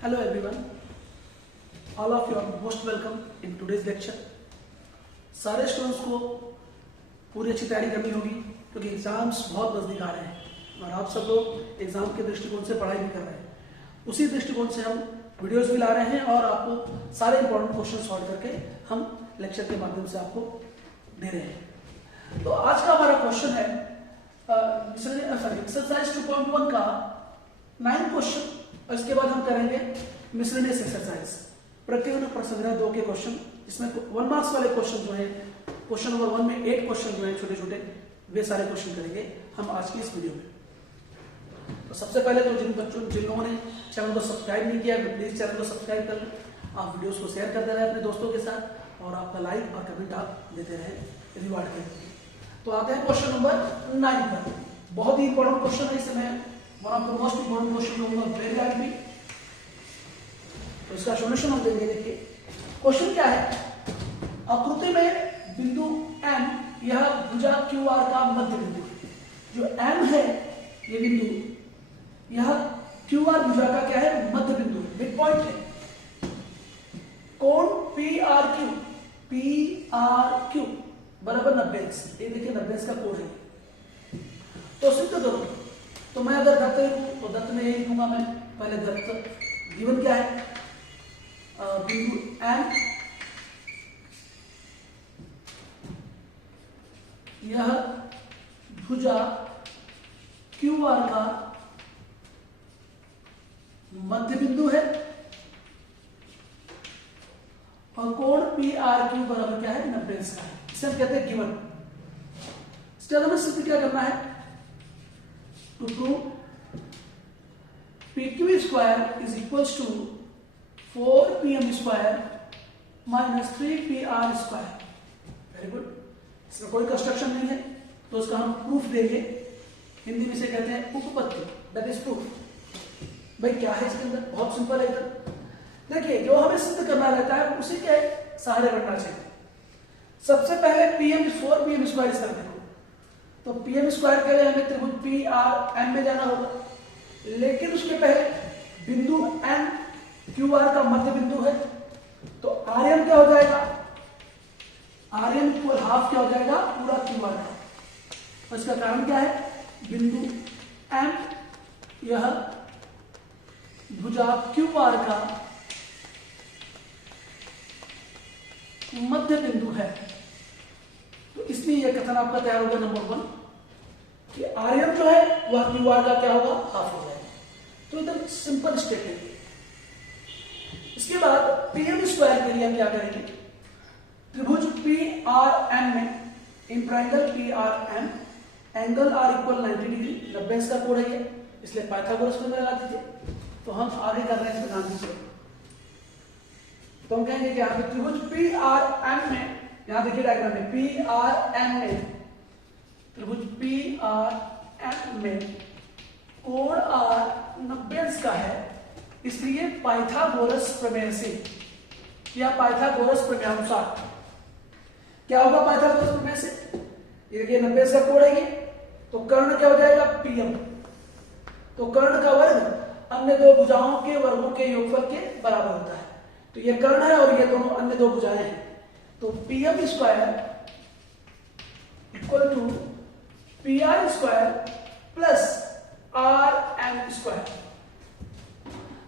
Hello everyone, all of you are most welcome in today's lecture. सारे students को पूरी अच्छी तैयारी करनी होगी क्योंकि एग्जाम्स बहुत नजदीक आ रहे हैं और आप सब लोग एग्जाम के दृष्टिकोण से पढ़ाई भी कर रहे हैं। उसी दृष्टिकोण से हम वीडियोस भी ला रहे हैं और आपको सारे इंपॉर्टेंट क्वेश्चन सॉल्व करके हम लेक्चर के माध्यम से आपको दे रहे हैं। तो आज का हमारा क्वेश्चन है एक्सरसाइज 2.1 का 9 क्वेश्चन और इसके बाद हम करेंगे मिसलेनियस एक्सरसाइज प्रकीर्ण प्रसंग्रह 2 के क्वेश्चन। इसमें 1 मार्क्स वाले क्वेश्चन जो है क्वेश्चन नंबर 1 में 8 क्वेश्चन जो है छोटे छोटे वे सारे क्वेश्चन करेंगे हम आज की इस वीडियो में। तो सबसे पहले तो जिन लोगों ने चैनल को सब्सक्राइब नहीं किया प्लीज चैनल को सब्सक्राइब कर लें, आप वीडियोस को शेयर करते रहे अपने दोस्तों के साथ और आपका लाइक और कमेंट आप देते रहे रिवार्ड के लिए। तो आते हैं क्वेश्चन नंबर 9 पर। बहुत ही इंपॉर्टेंट क्वेश्चन है, इसमें one of the most important question होगा वेरी आरबी। तो इसका सॉल्यूशन हम देंगे। देखिए क्वेश्चन क्या है, आकृति में बिंदु M यह भुजा QR का मध्य बिंदु है। जो M है ये बिंदु, यह QR भुजा का क्या है मध्य बिंदु है, मिड पॉइंट है। कोण PRQ बराबर 90। ये देखिए 90 का कोण है। तो सिद्ध करो। तो मैं अगर दत्त लिखूं तो दत्त में यही लिखूंगा मैं। पहले दत्त गिवन क्या है, बिंदु M यह भुजा QR का मध्य बिंदु है और कोण PRQ बराबर क्या है 90 का है। इसे हम कहते हैं गिवन। इसके बाद हमें सिद्ध क्या करना है, to prove PQ square is equals to 4PM square minus 3PR square. Very good. इसमें कोई कंस्ट्रक्शन नहीं है तो इसका हम प्रूफ देंगे। हिंदी में से कहते हैं उपपत्ति, दैट इज प्रूफ। भाई क्या है इसके अंदर, बहुत सिंपल है। इधर देखिए जो हमें सिद्ध करना रहता है उसी के सहारे बढ़ना चाहिए। सबसे पहले PM स्क्वायर इसका देखो। तो PM स्क्वायर के लिए हमें त्रिभुज PRM में जाना होगा, लेकिन उसके पहले बिंदु M QR का मध्य बिंदु है। तो RM क्या हो जाएगा, RM इक्वल हाफ क्या हो जाएगा पूरा QR का। और इसका कारण क्या है, बिंदु M यह भुजा QR का मध्य बिंदु है। तो इसलिए यह कथन आपका तैयार होगा नंबर 1 कि RM जो है वह QR का क्या होगा हाफ हो जाएगा। तो एकदम सिंपल स्टेटमेंट। इसके बाद PM स्क्वायर के लिए हम क्या करेंगे, त्रिभुज PRM में in triangle PRM angle R equal 90 degree 90 का कोण है, इसलिए पाइथागोरस को लगा दीजिए। तो हम आगे कर रहे हैं इसमें ध्यान दीजिए। तो हम कहेंगे कि यहाँ पे त्रिभुज PRM में, यहाँ देखिए डायग्राम में PRM में, त्रिभुज PRM में कोण R 90 का है। इसलिए पाइथागोरस प्रमेय से या पाइथागोरस प्रमेयानुसार क्या होगा, पाइथागोरस प्रमेय से ये देखिए 90 का कोण है ये, तो कर्ण क्या हो जाएगा PM। तो कर्ण का वर्ग अन्य दो भुजाओं के वर्गों के योगफल के बराबर होता है। तो ये कर्ण है और ये दोनों अन्य दो भुजाएं हैं। तो PM square equal to PR square plus RM square.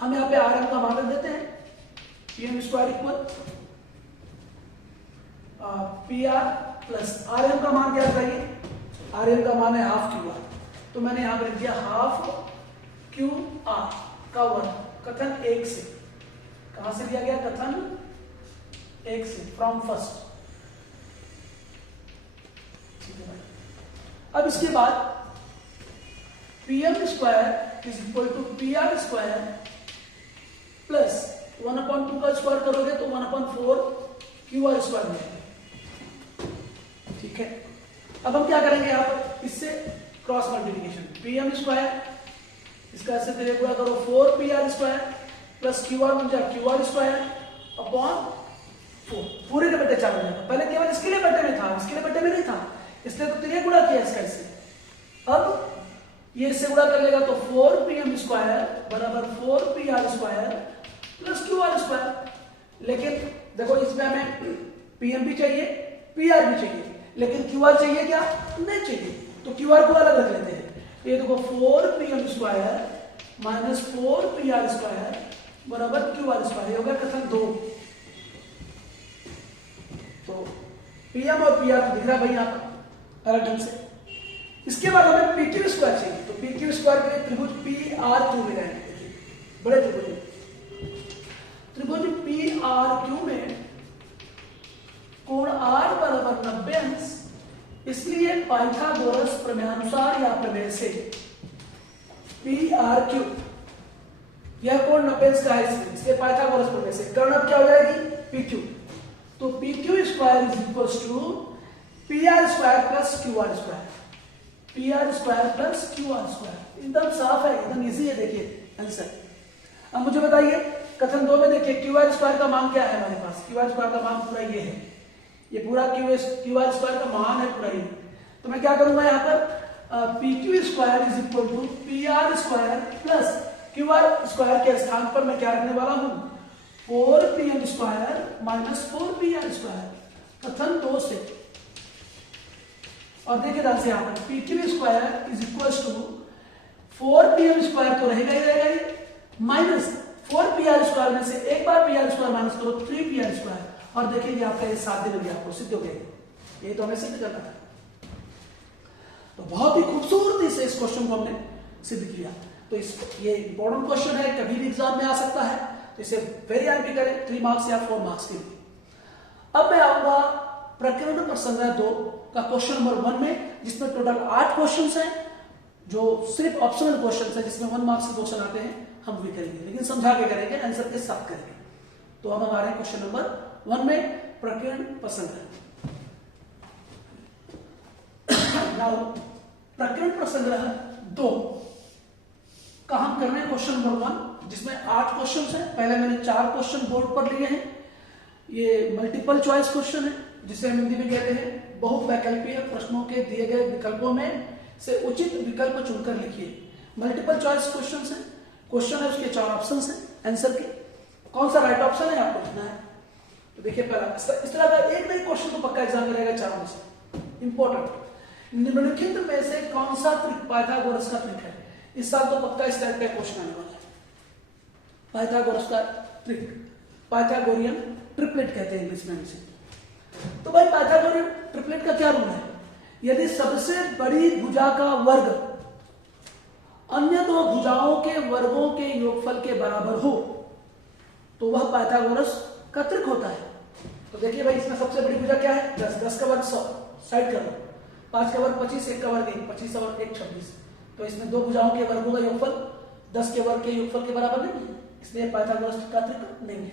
हम यहाँ पे RM का मान देते हैं, PM square equal PR plus RM का मान क्या चाहिए, RM का मान है हाफ QR। तो मैंने यहां पर लिख दिया हाफ QR का वर्ग कथन 1 से। कहां से लिया गया, कथन 1 से, फ्रॉम फर्स्ट। ठीक है भाई। अब इसके बाद PM square is equal to PR square plus 1/2 का स्क्वायर करोगे तो 1/4 QR स्क्वायर मिलेगा। ठीक है। अब हम क्या करेंगे यहाँ पर, इससे क्रॉस मल्टीप्लिकेशन PM स्क्वायर इसका ऐसे तेरे गुणा करो 4PR स्क्वायर प्लस QR बन जाए QR स्क्वायर अपॉन 4। पूरे के बट्टे 4 हो जाएगा। पहले केवल इसके लिए बट्टे में था, इसके लिए बट्टे में नहीं था, इसलिए तो तेरे गुणा किया इसका इससे। अब ये इससे गुणा कर लेगा तो 4pm स्क्वायर बराबर 4pr square plus qr square. लेकिन देखो इसमें हमें pm भी चाहिए pr भी चाहिए, लेकिन qr चाहिए क्या? नहीं चाहिए, तो qr को अलग रख लेते हैं। ये देखो 4pm square minus 4pr square बराबर qr स्क्वायर, ये हो गया कथन 2। तो pm और pr तो दिख रहा है भाई यहाँ पर अलग ढंग से। इसके बाद हमें pq स्क्वायर चाहिए, तो pq स्क्वायर के लिए त्रिभुज PRQ में रहेंगे, बड़े त्रिभुज PRQ में कोण r बराबर 90 अंश, इसलिए पाइथागोरस प्रमेयानुसार या प्रमेय से PRQ यह कोण 90 अंश का है, इसलिए पाइथागोरस प्रमेय से कर्ण अब क्या हो जाएगी? PQ। तो PQ square is equal to PR square plus QR square, PR square plus QR square. एकदम साफ है, एकदम इजी है, देखिए आंसर। अब मुझे बताइए कथन 2 में देखिए QR स्क्वायर का मान क्या है हमारे पास? QR स्क्वायर का मान पूरा ये है, ये पूरा QR स्क्वायर का मान है पूरा ये। तो मैं क्या करूंगा यहाँ पर PQ square is equal to PR square plus QR square के स्थान पर मैं क्या रखने वाला हूं? 4pm square minus 4pr square, कथन 2 से। और देखिए ध्यान से यहाँ पर PQ square is equal to 4pm square तो रहेगा ही रहेगा, माइनस 4pr स्क्वायर में से एक बार pr स्क्वायर माइनस करो 3pr स्क्वायर, और देखिए ये आपका ये साध्य लग गया, आपको सिद्ध हो गया। ये तो हमें सिद्ध करना था, तो बहुत ही खूबसूरती से इस क्वेश्चन को हमने सिद्ध किया। तो इस ये इम्पोर्टेंट क्वेश्चन है, कभी भी एग्जाम में आ सकता है, तो इसे वेरी आर भी करें 3 मार्क्स या 4 मार्क्स के लिए। अब मैं आऊंगा प्रकरण प्रसंग 2 का क्वेश्चन नंबर 1 में, जिसमें टोटल 8 क्वेश्चंस हैं, जो सिर्फ ऑप्शनल क्वेश्चंस हैं, जिसमें 1 मार्क्स के क्वेश्चन आते हैं, हम भी करेंगे, लेकिन समझा के करेंगे, आंसर के साथ करेंगे। तो हम हमारे क्वेश्चन नंबर 1 में प्रकरण प्रसंग प्रकरण प्रसंग 2 का हम कर रहे हैं क्वेश्चन नंबर 1, जिसमें 8 क्वेश्चंस हैं। पहले मैंने 4 क्वेश्चन बोर्ड पर लिए हैं। ये मल्टीपल चॉइस क्वेश्चन है, जिसे हम हिंदी में कहते हैं बहुवैकल्पीय प्रश्नों के दिए गए विकल्पों में से उचित विकल्प चुनकर लिखिए। मल्टीपल चॉइस क्वेश्चन है, क्वेश्चन है उसके 4 ऑप्शन है आंसर के, कौन सा राइट ऑप्शन है आपको लिखना है। तो देखिए पहला इस तरह का एक नहीं क्वेश्चन तो पक्का एग्जाम में रहेगा 4 में से। इंपॉर्टेंट, निम्नलिखित में से कौन सा त्रिक पाइथागोरस का त्रिक है? इस साल तो पक्का इस टाइप का क्वेश्चन आने वाला है। पाइथागोरस का त्रिक, पाइथागोरियन ट्रिपलेट कहते हैं इंग्लिश में इसे। तो भाई पाइथागोरियन ट्रिपलेट का क्या रूल है? यदि सबसे बड़ी भुजा का वर्ग अन्य 2 भुजाओं के वर्गों के योगफल के बराबर हो तो वह पाइथागोरस का त्रिक होता है। तो देखिए भाई इसमें सबसे बड़ी भुजा क्या है? 10, 10 का वर्ग 100, साइड कर लो, 5 का वर्ग 25, 1 का वर्ग 1, 25 और 1 26। तो इसमें 2 भुजाओं के वर्गों का योगफल 10 के वर्ग के योगफल के बराबर नहीं है, इसलिए पाइथागोरस का त्रिक नहीं है।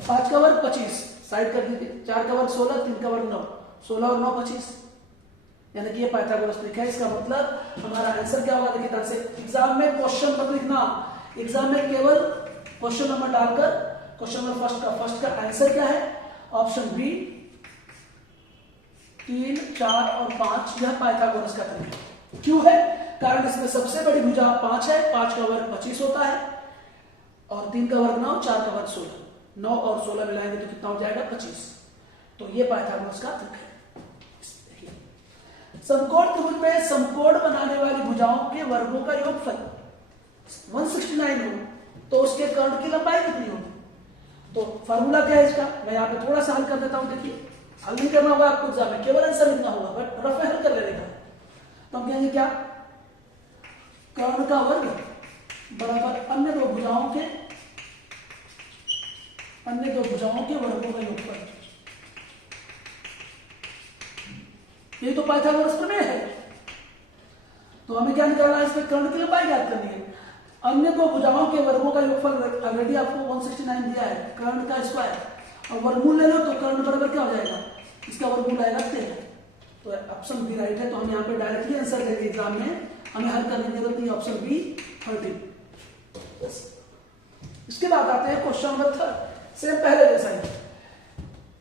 5 का वर्ग 25, साइड कर दीजिए, 4 का वर्ग 16, 3 का वर्ग 9, 16 और 9 25, यानी कि ये पाइथागोरस त्रिक है। इसका मतलब हमारा आंसर क्या होगा? देखिए तरह से एग्जाम में क्वेश्चन मत लिखना, एग्जाम में केवल क्वेश्चन नंबर डालकर क्वेश्चन नंबर फर्स्ट का आंसर क्या है? ऑप्शन बी 3, 4 और 5 यह पाइथागोरस का त्रिक है। क्यों है? कारण इसमें सबसे बड़ी भुजा 5 है, 5 का वर्ग 25 होता है, और 3 का वर्ग 9, 4 का वर्ग 16, 9 और 16 मिलाएंगे तो कितना हो जाएगा? 25। तो ये पाइथागोरस का त्रिक है। समकोण त्रिभुज में समकोण बनाने वाली भुजाओं के वर्गों का योगफल 169 हो तो उसके कर्ण की लंबाई कितनी होगी? तो फार्मूला क्या है इसका? मैं यहाँ पे थोड़ा सा हल कर देता हूं। देखिए हल नहीं करना होगा आपको एग्जाम में, केवल आंसर लिखना होगा, बट रफ हल कर लेने का। तो हम कहेंगे क्या? कर्ण का वर्ग बराबर अन्य 2 भुजाओं के वर्गों का योगफल। ये तो पाइथागोरस प्रमेय है। तो हमें क्या निकालना है? इसमें कर्ण की लंबाई ज्ञात करनी है। अन्य 2 भुजाओं के वर्गों का योगफल ऑलरेडी आपको 169 दिया है, कर्ण का स्क्वायर, और वर्गमूल ले लो तो कर्ण बराबर क्या हो जाएगा? इसका वर्गमूल आएगा 13। तो ऑप्शन बी राइट है। तो हम यहाँ पे डायरेक्टली आंसर देंगे एग्जाम में, हमें हल करने की जरूरत नहीं, ऑप्शन बी 13। इसके बाद आते हैं क्वेश्चन नंबर 3, सेम पहले जैसा ही।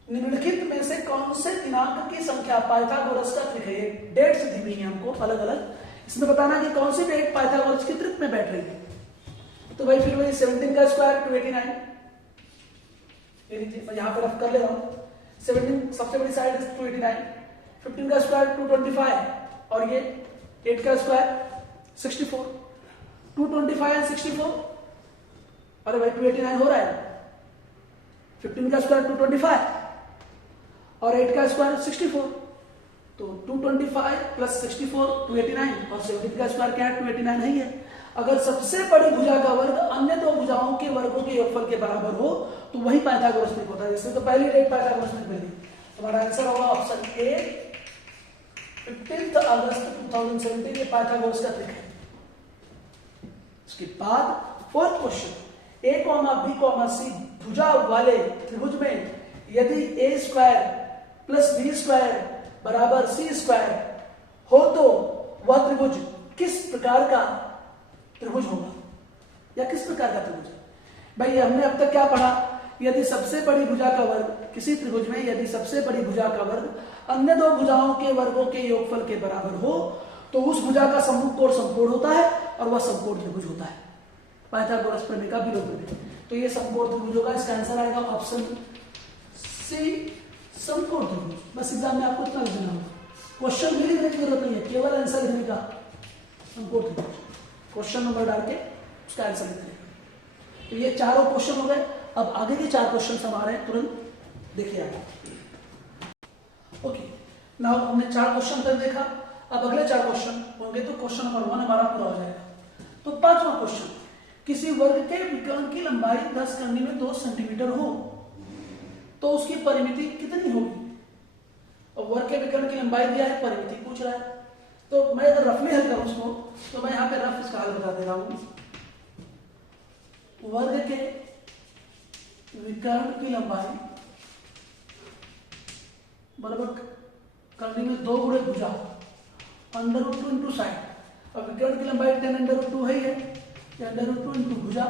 निम्नलिखित में से कौन से दिनांक की संख्या पाइथागोरस का त्रिक है? डेट्स दी हुई है हमको अलग अलग, इसमें बताना कि कौन सी डेट पाइथागोरस की त्रिक में बैठ रही है। तो भाई फिर वही 17 का स्क्वायर 289, ये लीजिए मैं यहां पर रफ कर ले रहा हूं। 17 सबसे बड़ी साइड 289, 15 का स्क्वायर 225 और ये 8 का स्क्वायर 64, 225 एंड 64, अरे भाई 289 हो रहा है। 15 का स्क्वायर 225 और 8 का स्क्वायर 64, तो 225 प्लस 64 289 और 17 का स्क्वायर क्या है 289 नहीं है। अगर सबसे बड़ी भुजा का वर्ग अन्य दो भुजाओं के वर्गों के योगफल के बराबर हो तो वही पाइथागोरस ट्रिक होता है। इसमें तो पहली डेट पाइथागोरस ट्रिक मिली, तुम्हारा आंसर होगा ऑप्शन ए 15 अगस्त 2017, ये पाइथागोरस का ट्रिक है। उसके बाद फोर्थ क्वेश्चन, ए कॉमा बी कॉमा सी भुजा वाले त्रिभुज में यदि ए स्क्वायर प्लस बी स्क्वायर बराबर सी स्क्वायर हो तो वह त्रिभुज किस प्रकार का त्रिभुज होगा, या किस प्रकार का त्रिभुज है। भाई हमने अब तक क्या पढ़ा, यदि सबसे बड़ी भुजा का वर्ग किसी त्रिभुज में यदि सबसे बड़ी भुजा का वर्ग अन्य दो भुजाओं के वर्गों के योगफल के बराबर हो तो उस भुजा का सम्मुख कोण समकोण होता है और वह समकोण त्रिभुज होता है। पाइथागोरस प्रमेय का विलोम प्रमेय, तो ये समकोण त्रिभुज होगा। इसका आंसर आएगा ऑप्शन सी समकोण त्रिभुज। बस एग्जाम में आपको इतना लिखना होगा, क्वेश्चन भी लिखने की जरूरत नहीं है, केवल आंसर लिखने का समकोण त्रिभुज, क्वेश्चन नंबर डाल के उसका आंसर लिख लेगा। तो ये चारों क्वेश्चन हो गए। अब आगे के 4 क्वेश्चन हम आ रहे हैं, तुरंत देखिए आगे। ओके, नाउ हमने 4 क्वेश्चन तक देखा, अब अगले 4 क्वेश्चन होंगे तो क्वेश्चन नंबर 1 हमारा पूरा हो जाएगा। तो 5वां क्वेश्चन, किसी वर्ग के विकर्ण की लंबाई 10 करनी में 2 सेंटीमीटर हो तो उसकी परिमिति कितनी होगी। और वर्ग के विकर्ण की लंबाई दिया है, परिमिति पूछ रहा है, तो मैं अगर रफली हल करूं उसको तो मैं यहां पे रफ इसका हल बता दे रहा हूं। वर्ग के विकर्ण की लंबाई बराबर करनी में 2 गुणे भुजा √2 इंटू साइड, और विकर्ण की लंबाई 10√2 है ये, √2 इंटू भुजा,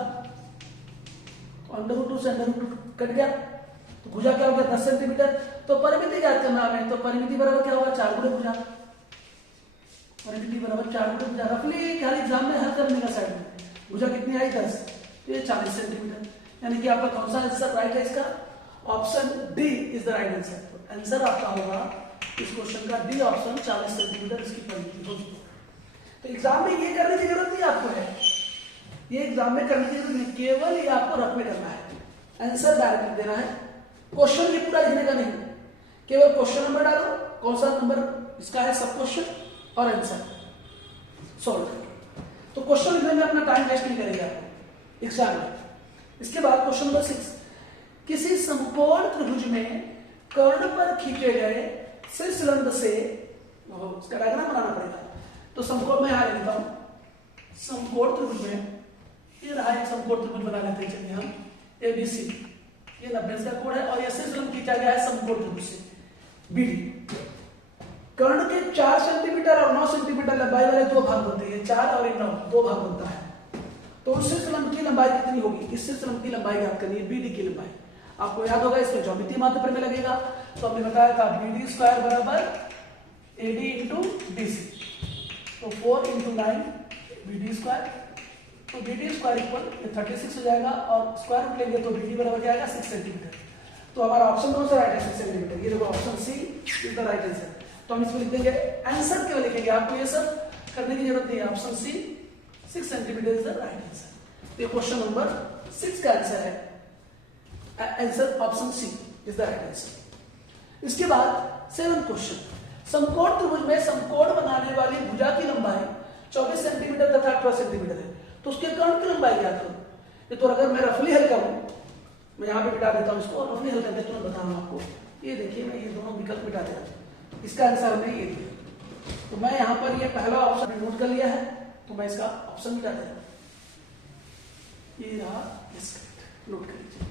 √2 से √2 कट गया तो भुजा क्या होगा 10 सेंटीमीटर। तो परिमिति ज्ञात करना हमें, तो परिमिति बराबर क्या होगा 4 गुणे भुजा, परिमिति बराबर 4 गुणे भुजा। रफली खाली एग्जाम में हल करने का साइड में भुजा कितनी आई 10, ये 40 सेंटीमीटर, यानी कि आपका कौन सा आंसर राइट है इसका, option D is the right answer. Answer आपका होगा इस क्वेश्चन का डी ऑप्शन, 40 सेंटीमीटर इसकी परिमिति होगी। तो एग्जाम में ये करने की जरूरत नहीं आपको है, ये एग्जाम में करने की जरूरत नहीं, केवल ये आपको रफ में करना है, आंसर डायरेक्ट देना है, क्वेश्चन भी पूरा लिखने का नहीं, केवल क्वेश्चन नंबर डालो, कौन सा नंबर इसका है सब क्वेश्चन और आंसर सॉल्व करो। तो क्वेश्चन लिखने में अपना टाइम वेस्ट नहीं करेगा आपको एग्जाम में। इसके बाद क्वेश्चन नंबर 6, किसी समकोण त्रिभुज में कर्ण पर खींचे गए शीर्ष लंब से इसका डायग्राम बनाना पड़ेगा। तो समकोण में यहां लिखता हूं, समकोण त्रिभुज में ये रहा एक समकोण त्रिभुज बना लेते हैं, चलिए हम ABC, ये 90 का कोण है और ये शीर्ष लंब खींचा गया है समकोण त्रिभुज से BD। कर्ण के 4 सेंटीमीटर और 9 सेंटीमीटर लंबाई वाले 2 भाग बनते हैं, 4 और 9 2 भाग बनता है। तो उस शीर्ष लंब की लंबाई कितनी होगी, इस शीर्ष लंब की लंबाई ज्ञात करनी है, BD की लंबाई। आपको याद होगा इसमें ज्यामितीय माध्य प्रमेय लगेगा, तो हमने बताया था BD स्क्वायर बराबर AD इंटू BC, तो 4 इंटू 9 BD स्क्वायर, तो BD स्क्वायर इक्वल 36 हो जाएगा, और स्क्वायर रूट लेंगे तो BD बराबर क्या आएगा 6 सेंटीमीटर। तो हमारा ऑप्शन कौन सा राइट है 6 सेंटीमीटर, ये देखो option C is the right answer. तो हम इसमें लिख देंगे, आंसर केवल लिखेंगे, आपको ये सब करने की जरूरत नहीं है, option C 6 centimetre is the right answer. तो ये क्वेश्चन नंबर 6 का आंसर है, answer option C is the right answer. इसके बाद 7 क्वेश्चन, समकोण त्रिभुज में समकोण बनाने वाली भुजा की लंबाई 24 सेंटीमीटर तथा 18 सेंटीमीटर है, तो उसके कर्ण की लंबाई ज्ञात करो। ये तो अगर मैं रफली हल करूं, मैं यहां पे मिटा देता हूं इसको, रफली हल करके तुरंत बता रहा हूं आपको। ये देखिए मैं ये दोनों विकल्प मिटा दे रहा हूं, इसका आंसर हमने ये दिया, तो मैं यहां पर ये पहला ऑप्शन नोट कर लिया है, तो मैं इसका ऑप्शन मिटा दे रहा हूं, ये रहा इसका, नोट कर लीजिए,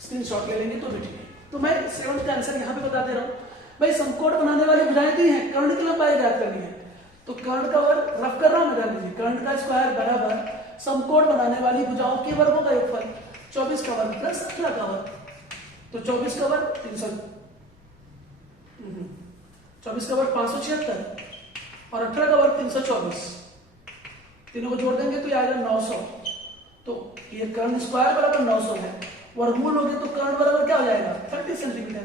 स्क्रीनशॉट ले लेंगे तो भी ठीक है। तो मैं 7 का आंसर यहां पे बता दे रहा हूं। भाई समकोण बनाने वाली भुजाएं दी हैं, कर्ण की लंबाई ज्ञात करनी है, तो कर्ण का वर्ग रफ कर रहा हूं, मिटा लीजिए, कर्ण का स्क्वायर बराबर समकोण बनाने वाली भुजाओं के वर्गों का योगफल 24 का वर्ग प्लस 18 का वर्ग, तो 24 का वर्ग 300, 24 का वर्ग 576 और 18 का वर्ग 324, तीनों को जोड़ देंगे तो ये आएगा 900। तो ये कर्ण स्क्वायर बराबर 900 है, वर्गमूल हो गया तो कर्ण बराबर क्या हो जाएगा 30 सेंटीमीटर।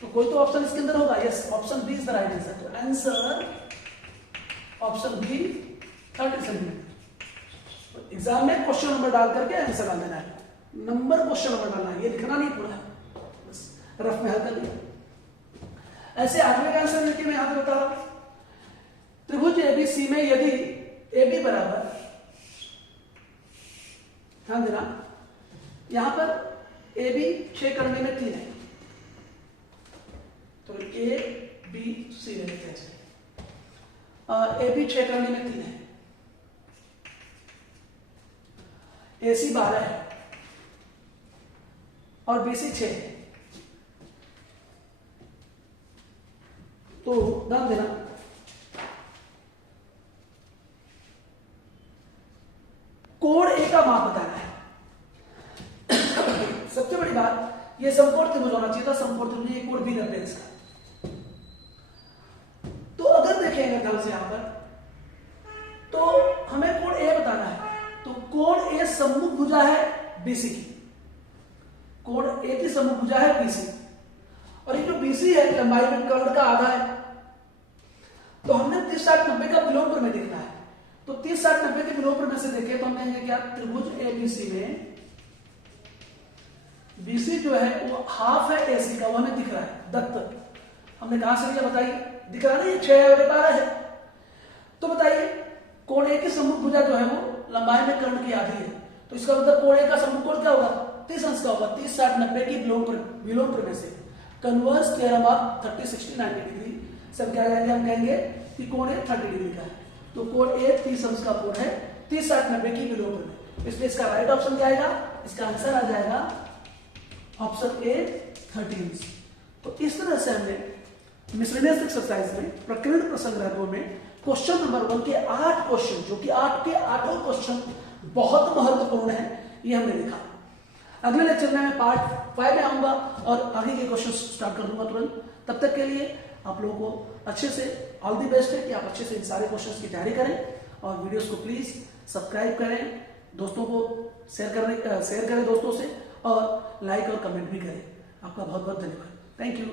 तो कोई तो ऑप्शन इसके अंदर होगा, yes option B is the right answer. तो answer option B 30 centimetre. Exam में क्वेश्चन नंबर डाल करके आंसर डाल देना है, नंबर क्वेश्चन नंबर डालना है, ये लिखना नहीं पूरा, बस रफ में हल कर लिया। ऐसे आगे का आंसर लेके मैं यहां पे बता रहा हूं, त्रिभुज एबीसी में यदि AB बराबर, ध्यान देना यहां पर AB 6 करने में 3 है, तो ABC लेते हैं, AB 6 करने में 3 है, AC 12 है और BC 6 है। तो ध्यान देना कोण ए का माप बताना है। सबसे बड़ी बात, ये समकोण त्रिभुज होना चाहिए था, समकोण त्रिभुज, ये कोण भी करते हैं इसका। तो अगर देखेंगे ध्यान से यहां पर, तो हमें कोण ए बताना है, तो कोण ए सम्मुख भुजा है BC की, कोण ए की सम्मुख भुजा है BC, और ये जो BC है लंबाई में कर्ण का आधा है, तो हमने 30, 60, 90 का विलोम में देखना है। तो 30, 60, 90 के विलोम में से देखें तो हम कहेंगे क्या, त्रिभुज ABC में BC जो है वो हाफ है AC का, वो हमें दिख रहा है दत्त, हमने कहां से लिया बताइए, दिख रहा नहीं 6 और 12 है। तो बताइए कोण ए की सम्मुख भुजा जो है वो लंबाई में कर्ण की आधी है, तो इसका मतलब कोण ए का सम्मुख कोण क्या होगा, 30 अंश का होगा। 30, 60, 90 की विलोम में से कन्वर्स थ्योरम ऑफ 30, 60, 90 डिग्री सब क्या कहेंगे, हम कहेंगे कि कोण ए 30 डिग्री का है, तो कोण ए 30 अंश का कोण है 30, 60, 90 की विलोम में, इसलिए इसका राइट ऑप्शन क्या आएगा, इसका आंसर आ जाएगा ऑप्शन ए 30 अंश। तो इस तरह से हमने मिसलेनियस एक्सरसाइज में प्रकीर्ण प्रसंग में क्वेश्चन नंबर 1 के 8 क्वेश्चन, जो कि आपके 8 क्वेश्चन बहुत महत्वपूर्ण है, ये हमने देखा। अगले लेक्चर में मैं पार्ट 5 में आऊंगा और आगे के क्वेश्चन स्टार्ट कर दूंगा तुरंत। तब तक के लिए आप लोगों को अच्छे से ऑल दी बेस्ट है कि आप अच्छे से इन सारे क्वेश्चंस की तैयारी करें और वीडियोस को प्लीज सब्सक्राइब करें, दोस्तों को शेयर करें दोस्तों से, और लाइक और कमेंट भी करें। आपका बहुत बहुत धन्यवाद, थैंक यू।